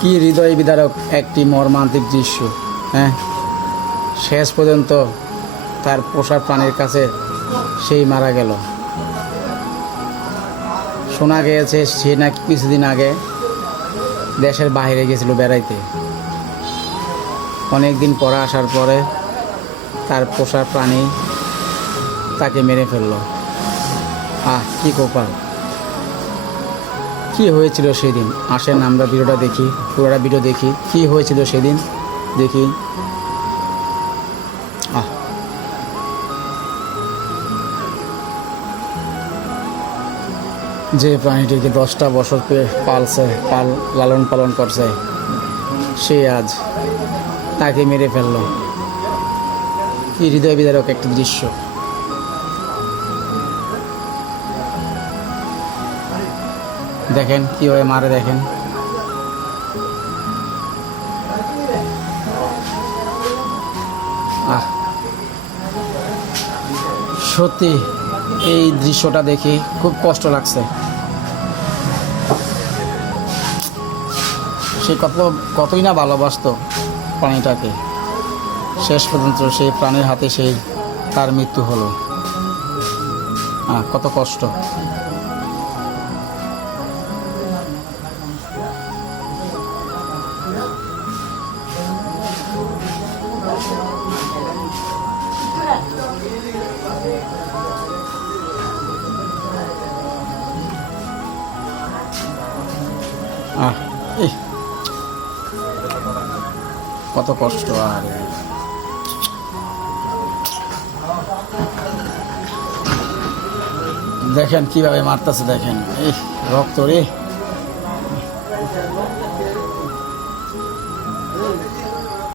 কি হৃদয় বিদারক একটি মর্মান্তিক দৃশ্য হ্যাঁ? শেষ পর্যন্ত তার পোষা প্রাণীর কাছে সেই মারা গেল। শোনা গিয়েছে সে নাকি কিছুদিন আগে দেশের বাইরে গেছিল বেড়াইতে। অনেক দিন পরে আসার পরে তার পোষা প্রাণী তাকে মেরে ফেলল। আহ, কি কোপাল! কি হয়েছিল সেদিন? আসেন, আমরা ভিডিওটা দেখি, পুরোটা ভিডিও দেখি। কি হয়েছিল সেদিন? দেখি। যে প্রাণীটিকে দশটা বছর পালছে, পাল লালন পালন করছে, সে আজ তাকে মেরে ফেলল। কি হৃদয় বিদারক একটি দৃশ্য। দেখেন কীভাবে মারে দেখেন। সত্যি, এই দৃশ্যটা দেখে খুব কষ্ট লাগছে। সে কত, কতই না ভালোবাসতো প্রাণীটাকে। শেষ পর্যন্ত সেই প্রাণীর হাতে সেই, তার মৃত্যু হলো। কত কষ্ট। আহ কত কষ্ট আর। দেখেন কীভাবে মারতেছে দেখেন। এই রক্ত রে।